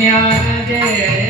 me on a day.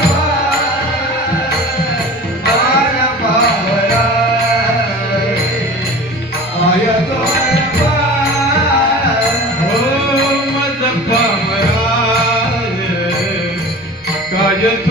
io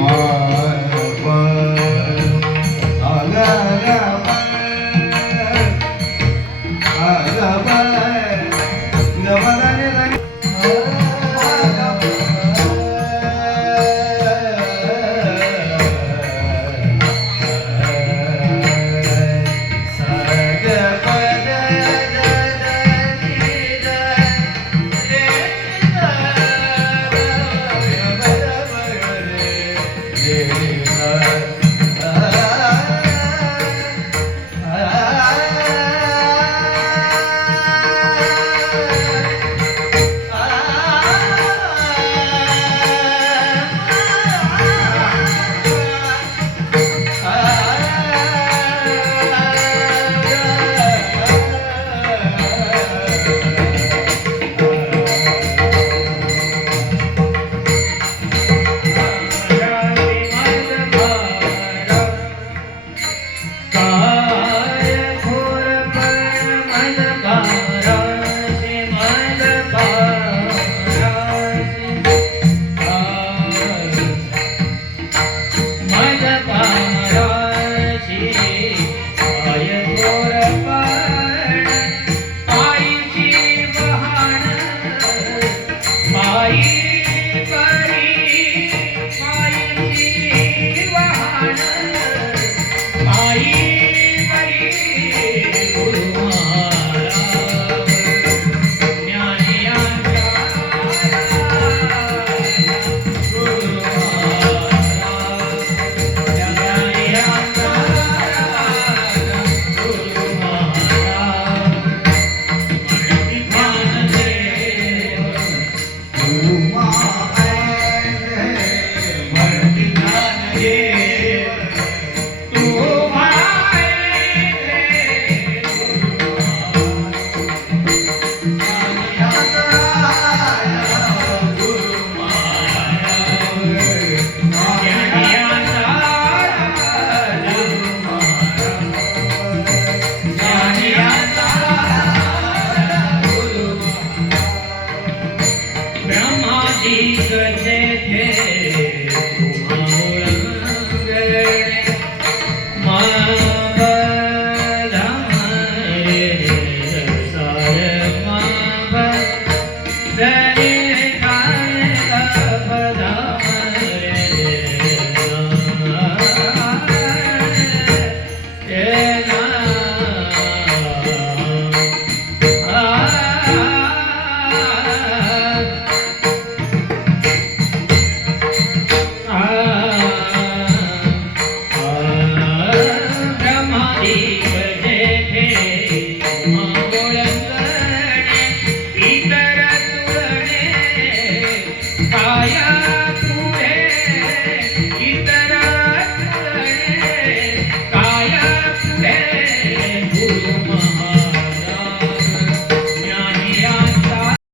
Mama. yeah.